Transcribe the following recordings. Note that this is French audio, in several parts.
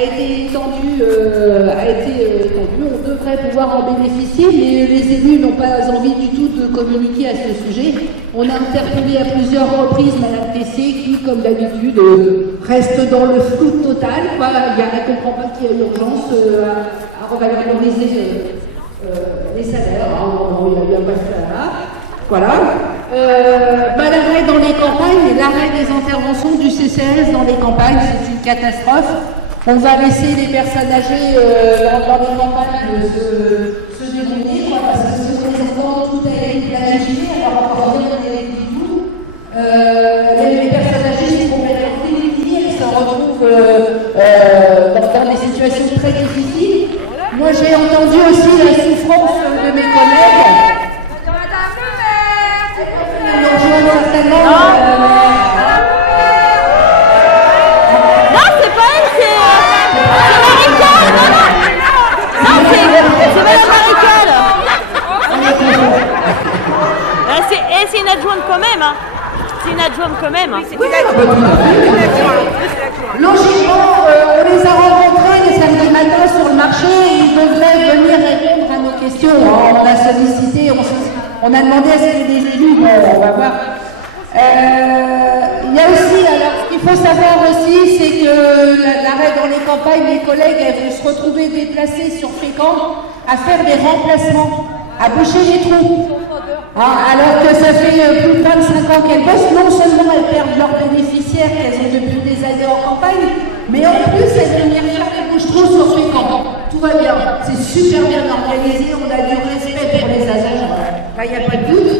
a été étendu, on devrait pouvoir en bénéficier, mais les élus n'ont pas envie du tout de communiquer à ce sujet. On a interpellé à plusieurs reprises Madame Tessier qui, comme d'habitude, reste dans le flou total. Elle ne comprend pas qu'il y a urgence à revaloriser les salaires. Il n'y a pas ça. Voilà. L'arrêt dans les campagnes, l'arrêt des interventions du CCAS dans les campagnes, c'est une catastrophe. On va laisser les personnes âgées dans les campagnes se débrouiller, parce que ce sont les enfants, tout a été planifié, alors encore rien n'est du tout. Les personnes âgées sont complètement démunies, elles se retrouvent dans des situations très difficiles. Moi j'ai entendu aussi la souffrance de mes collègues. Non, c'est pas elle, c'est Marie-Cole. Non, c'est Madame Marie-Cole. C'est une adjointe quand même, hein. C'est une adjointe quand même. Logiquement, on les a rencontrés les samedis matins sur le marché et ils devraient venir répondre à nos questions. On a sollicité, on a demandé à ce qu'il y ait des élus, on va voir. Il y a aussi, alors ce qu'il faut savoir aussi, c'est que l'arrêt dans les campagnes, les collègues, elles vont se retrouver déplacées sur Fécamp à faire des remplacements, à boucher les trous. Alors que ça fait plus de 25 ans qu'elles bossent, non seulement elles perdent leurs bénéficiaires qu'elles ont depuis des années en campagne, mais en plus elles viennent faire des bouches-trous sur Fécamp. Tout va bien, c'est super bien organisé, on a du respect pour les agents, là il n'y a pas de doute.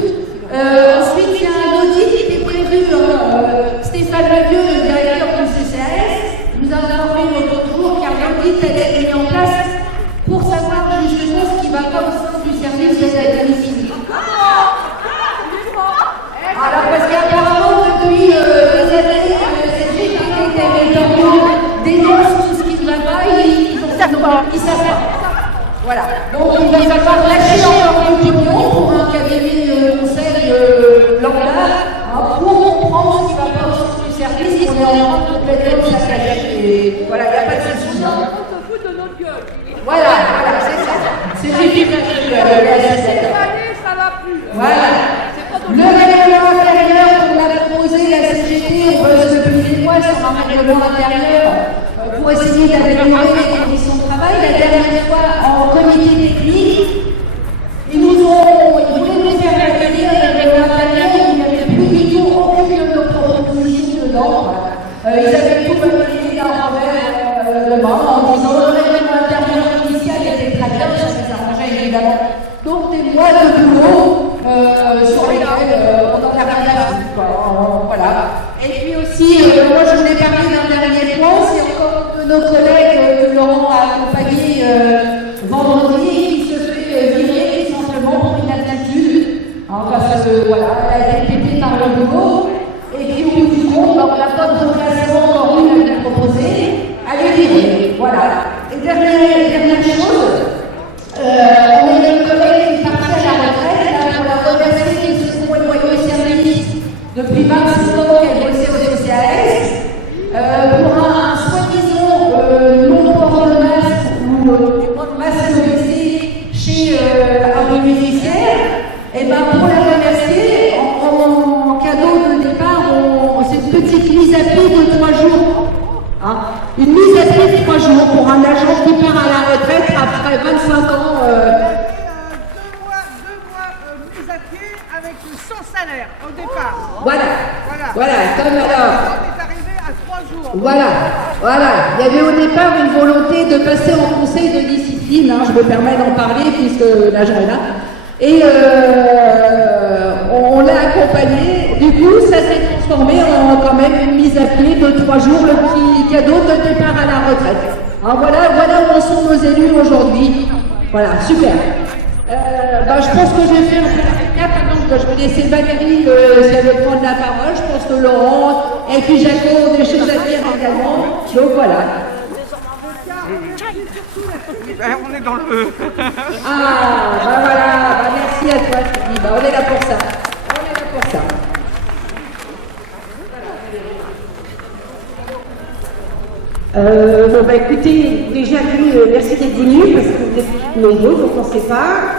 Ensuite, il y a un audit qui est prévu. Stéphane Levieux, le directeur du CCAS, nous a informé l'autre jour car l'audit a été mis en place pour savoir justement ce qui va pas au sein du service des aides à domicile. Alors, parce qu'apparemment, depuis des années, ces GIP territoriaux dénoncent tout ce qui ne va pas et ils savent pas. Voilà. Donc, il va falloir lâcher encore du pignon pour un cabinet conseil lambda pour comprendre ce qui va pas au sein du service. On est en train complètement de s'attacher. Et voilà, il n'y a pas de souci. On se fout de notre gueule. Voilà, c'est ça. C'est efficace. Cette année, ça va plus. Voilà. Le règlement intérieur, on l'a proposé, la CGT, on bosse depuis des mois sur un règlement intérieur pour essayer d'améliorer les conditions de travail. La dernière fois, en comité technique, ils voulaient nous faire valider un règlement intérieur, il n'y avait plus du tout aucune de nos propositions dedans. Ils avaient tout validé d'un revers de main en disant le règlement intérieur initial était très bien, ça s'est arrangé évidemment. Donc des mois de boulot sur lesquels on en a rien à foutre. Voilà. Et puis aussi, moi je voulais parler d'un dernier point, c'est encore de nos collègues que Laurent a accompagné vendredi et qui se fait virer tout simplement pour une inaptitude. Parce que voilà, elle a été pépée par le boulot et puis au bout du compte, on n'a pas de remplacement encore une à lui proposer, elle est virée. Voilà. Et dernière chose, on a une collègue qui est partie à la retraite, là, pour la remercier de son loyaux service depuis 25 ans qu'elle bossait au CCAS, pour un soi-disant non-port de masque ou masque blessé chez un bénéficiaire, et bien pour la remercier, en cadeau de départ, c'est une petite mise à pied de 3 jours. Hein, une mise à pied de 3 jours pour un agent qui part à la retraite après 25 ans. 2 mois mise à pied avec son salaire au départ. Voilà. Comme alors. On est arrivé à 3 jours. Voilà. Il y avait au départ une volonté de passer en conseil de discipline. Je me permets d'en parler puisque l'agent est là. Et on l'a accompagné. Du coup, ça s'est transformé en quand même une mise à pied de 3 jours, le petit cadeau de départ à la retraite. Alors voilà où en sont nos élus aujourd'hui. Voilà, super. Je pense que je vais faire un récap. Je vais laisser Valérie si elle veut prendre la parole. Je pense que Laurent et puis Jaco ont des choses à dire également. Donc voilà. On est dans le... Voilà, merci à toi Sylvie. On est là pour ça. Bon bah écoutez, déjà merci d'être venus parce que vous êtes nombreux, donc on ne sait pas,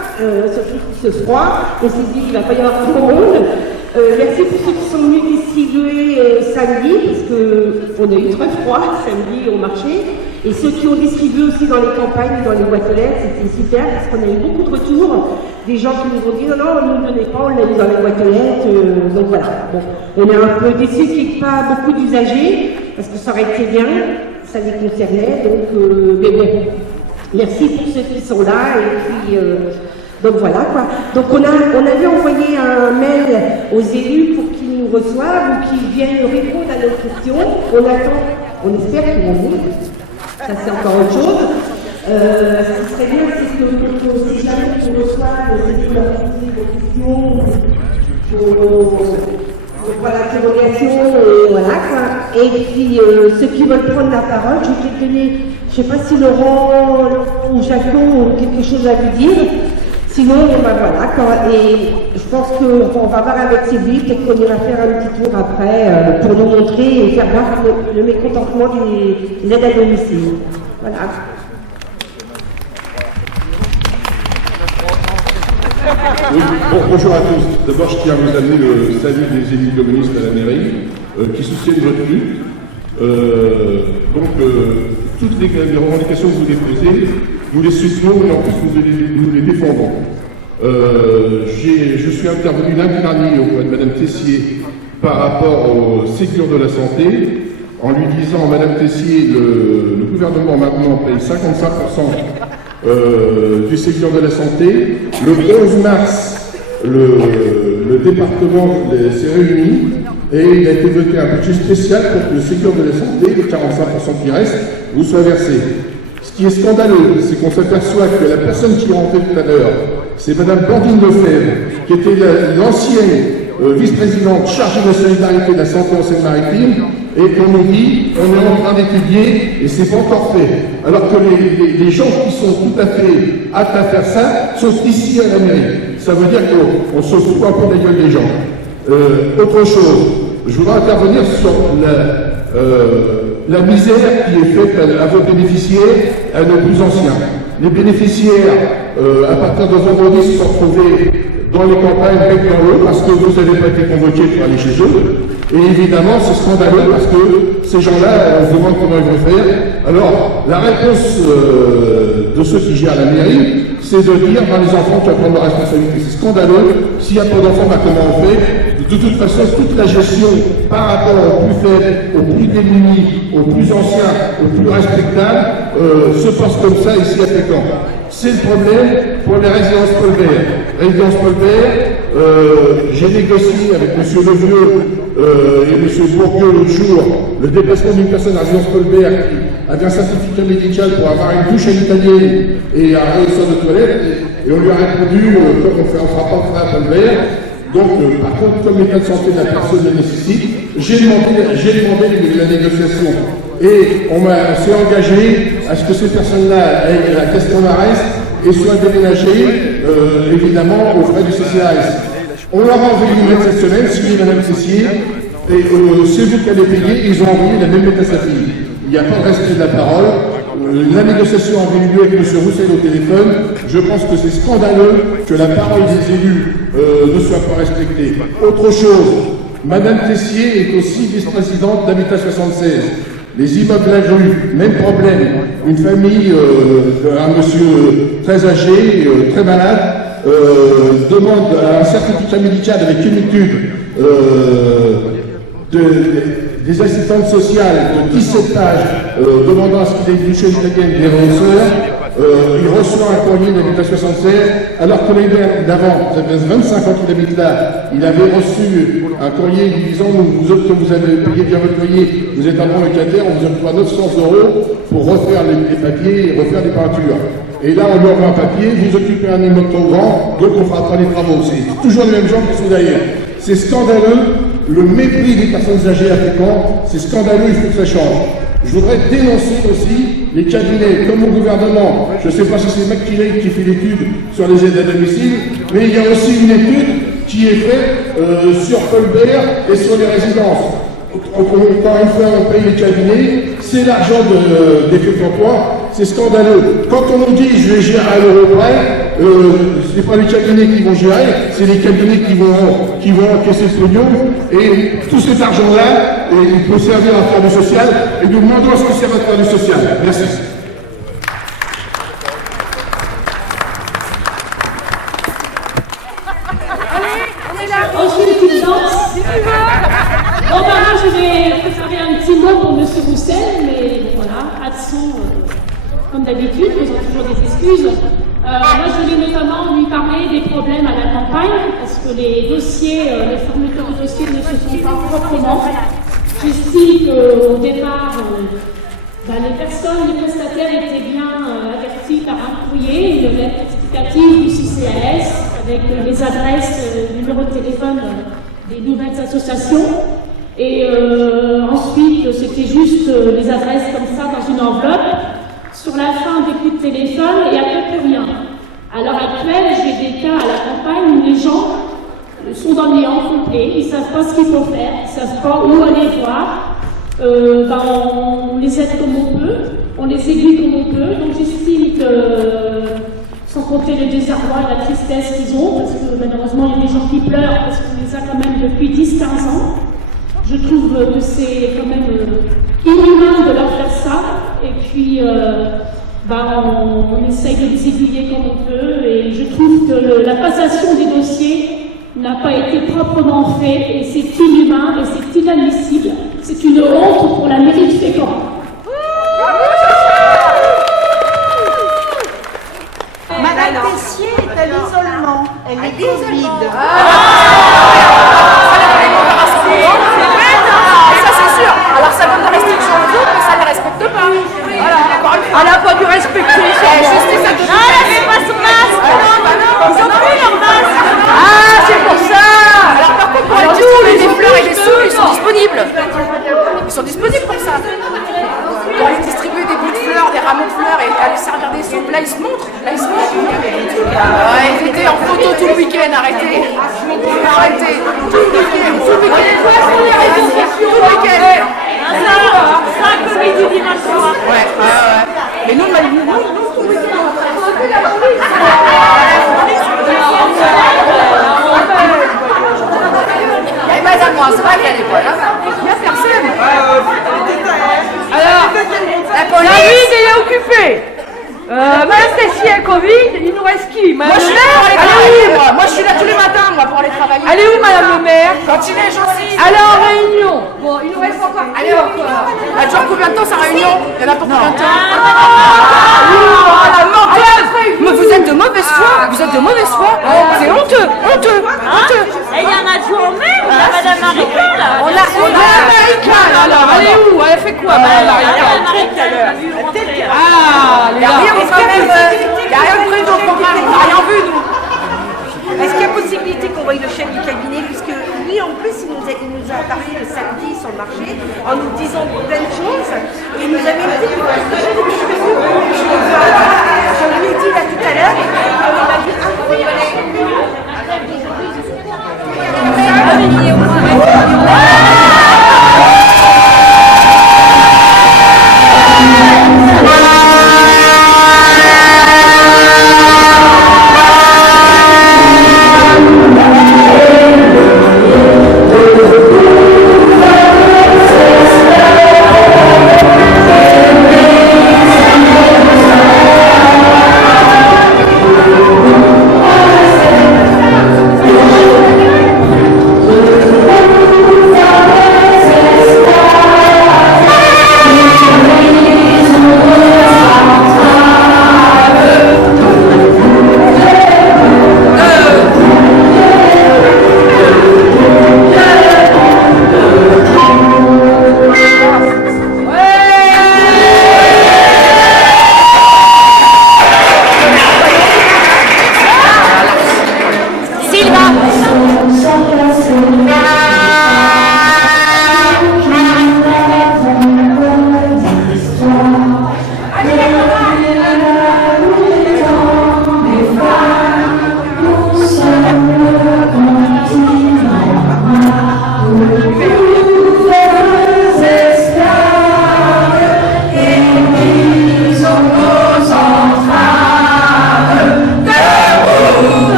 surtout qu'il se froid, on s'est dit qu'il ne va pas y avoir trop de monde. Merci pour ceux qui sont venus distribuer samedi, parce qu'on a eu très froid samedi au marché, et ceux qui ont distribué aussi dans les campagnes, dans les boîtes aux lettres, c'était super parce qu'on a eu beaucoup de retours, des gens qui nous ont dit non, on ne nous donnait pas, on l'a mis dans les boîtes aux lettres, donc voilà. Bon, on est un peu déçus qu'il n'y ait pas beaucoup d'usagers, parce que ça aurait été bien. Ça les concernait, donc, mais bon, merci pour ceux qui sont là, et puis, donc voilà quoi. Donc on avait envoyé un mail aux élus pour qu'ils nous reçoivent ou qu'ils viennent répondre à nos questions. On attend, on espère qu'ils vont venir, ça c'est encore autre chose. Ce qui serait bien, c'est que si jamais ils nous reçoivent, c'est de leur poser vos questions, voilà, l'interrogation, voilà quoi. Et puis ceux qui veulent prendre la parole, je vais te donner, je ne sais pas si Laurent ou Jaco ont quelque chose à lui dire. Sinon, ben voilà quoi. Et je pense qu'on va voir avec Sylvie, peut-être qu'on ira faire un petit tour après pour nous montrer et faire voir le mécontentement des aides à domicile. Voilà. Oui, bonjour à tous. D'abord, je tiens à vous amener le salut des élus communistes à la mairie qui soutiennent votre lutte. Toutes les revendications que vous déposez, nous les soutenons et en plus nous les défendons. Je suis intervenu lundi dernier auprès de Mme Tessier par rapport au Ségur de la santé en lui disant, Mme Tessier, le gouvernement maintenant paye 55% du Ségur de la santé. Le 11 mars, le département s'est réuni et il a été voté un budget spécial pour que le Ségur de la santé, les 45% qui restent, vous soit versé. Ce qui est scandaleux, c'est qu'on s'aperçoit que la personne qui est rentrée tout à l'heure, c'est Mme Blandine Lefebvre, qui était l'ancienne vice-présidente chargée de la solidarité de la santé en Seine-Maritime, et qu'on nous dit on est en train d'étudier et c'est pas encore fait. Alors que les gens qui sont tout à fait aptes à faire ça sont ici à la mairie. Ça veut dire qu'on se fout un peu de la gueule des gens. Autre chose, je voudrais intervenir sur la misère qui est faite à vos bénéficiaires, à nos plus anciens. Les bénéficiaires, à partir de vendredi, se sont retrouvés dans les campagnes bec dans l'eau parce que vous n'avez pas été convoqués pour aller chez eux. Et évidemment, c'est scandaleux parce que ces gens-là, on se demande comment ils vont faire. Alors, la réponse de ceux qui gèrent la mairie, c'est de dire, les enfants qui prennent leur responsabilité. C'est scandaleux. S'il n'y a pas d'enfants, comment on fait? De toute façon, toute la gestion par rapport aux plus faibles, aux plus démunis, aux plus anciens, aux plus respectables, se passe comme ça ici à Pécan. C'est le problème pour les résidences Paul Bert. Résidence Paul Bert, j'ai négocié avec M. Levieux et M. Bourgueux l'autre jour le déplacement d'une personne à résidence Paul Bert qui avait un certificat médical pour avoir une douche à l'italienne et un réussir de toilette, et on lui a répondu qu'on ne fera pas de à Paul Bert. Donc, par contre, comme l'état de santé de la personne le nécessite, j'ai demandé la négociation. Et on s'est engagé à ce que ces personnes-là aient la Castelmares et soient déménagées, évidemment, aux frais du CCAS. On leur a envoyé une lettre cette semaine, signée Mme Tessier, et c'est vous qui allez payer, ils ont envoyé la même lettre à sa fille. Il n'y a pas de respect de la parole. La négociation avait eu lieu avec M. Roussel au téléphone. Je pense que c'est scandaleux que la parole des élus ne soit pas respectée. Autre chose, Mme Tessier est aussi vice-présidente d'Habitat 76. Les immeubles de la grue, même problème. Une famille, un monsieur très âgé, très malade, demande un certificat médical avec une étude des assistantes sociales de 17 pages demandant à ce qu'il ait une douche italienne des rehausseurs. Il reçoit un courrier d'Habitat 76, alors que l'année d'avant, ça fait 25 ans qu'il habite là, il avait reçu un courrier lui disant vous autres, que vous avez payé bien votre loyer, vous êtes un bon locataire, on vous octroie 900 € pour refaire les papiers et refaire les peintures. Et là, on lui envoie un papier, vous occupez un immeuble trop grand, donc on fera pas les travaux. C'est toujours les mêmes gens qui sont derrière. C'est scandaleux. Le mépris des personnes âgées à Pécan, c'est scandaleux, il faut que ça change. Je voudrais dénoncer aussi les cabinets, comme au gouvernement. Je ne sais pas si c'est McKinney qui fait l'étude sur les aides à domicile, mais il y a aussi une étude qui est faite sur Paul Bert et sur les résidences. Encore une fois, on paye les cabinets, c'est l'argent des faits d'emploi, c'est scandaleux. Quand on nous dit je vais gérer à l'euro près, ce n'est pas les cabinets qui vont gérer, c'est les cabinets qui vont encaisser ce pognon, et tout cet argent-là, il peut servir à faire du social, et nous demandons à ce que ça va faire du social. Merci. Ensuite, une danse. Bon, bah, moi, je vais préparer un petit mot pour M. Roussel, mais voilà, absent, comme d'habitude, faisant toujours des excuses. Moi, je voulais notamment lui parler des problèmes à la campagne, parce que les dossiers, les fermetures de dossiers ne se font pas proprement. J'estime qu'au départ, les personnes, les prestataires étaient bien avertis par un courrier, une lettre explicative du CCAS, avec les adresses, numéros de téléphone des nouvelles associations. Et ensuite, c'était juste des adresses comme ça dans une enveloppe. Sur la fin des coups de téléphone, il n'y avait plus rien. À l'heure actuelle, j'ai des cas à la campagne où les gens sont dans le néant complet, ils ne savent pas ce qu'il faut faire, ils ne savent pas où aller voir. On les aide comme on peut, on les aiguille comme on peut. Donc j'estime que, sans compter le désarroi et la tristesse qu'ils ont, parce que malheureusement il y a des gens qui pleurent parce qu'on les a quand même depuis 10-15 ans, je trouve que c'est quand même inhumain de leur faire ça. Et puis on essaye de les aiguiller comme on peut, et je trouve que la passation des dossiers n'a pas été proprement faite, et c'est inhumain et c'est inadmissible. C'est une honte pour la mairie de Fécamp. Madame Tessier est à l'isolement. Elle est Covid. Ça c'est sûr. Alors ça donne des restrictions aux autres, mais ça ne les respecte pas. Voilà. Elle n'a pas dû respecter. Justice à tout. Ah, elle n'avait pas son masque. Ils ont pris leur masque. Ah, c'est pour ça. Alors par contre, pour aller distribuer des fleurs et des sous, ils sont disponibles. Ils sont disponibles pour ça. Pour aller distribuer des bouts de fleurs, des rameaux de fleurs et aller servir des soupes. Là, ils se montrent. Ils étaient en photo tout le week-end. Arrêtez. Tout le week-end. Tout le week-end. Ça, comédie dimanche soir. Ouais. Mais nous, il y a madame moi, c'est vrai qu'il y a des poils. Il n'y a personne. Alors, la ville est occupée. Madame Tessier a Covid, il nous reste qui? Moi je suis là pour aller travailler. Moi je suis là tous les matins pour aller travailler. Elle est où madame le maire? Quand il est gentil. Elle est en réunion. Bon, il nous reste encore. Allez hop. Elle dure combien de temps sa réunion? Il y en a pour combien de temps? La menteuse. Mais vous êtes de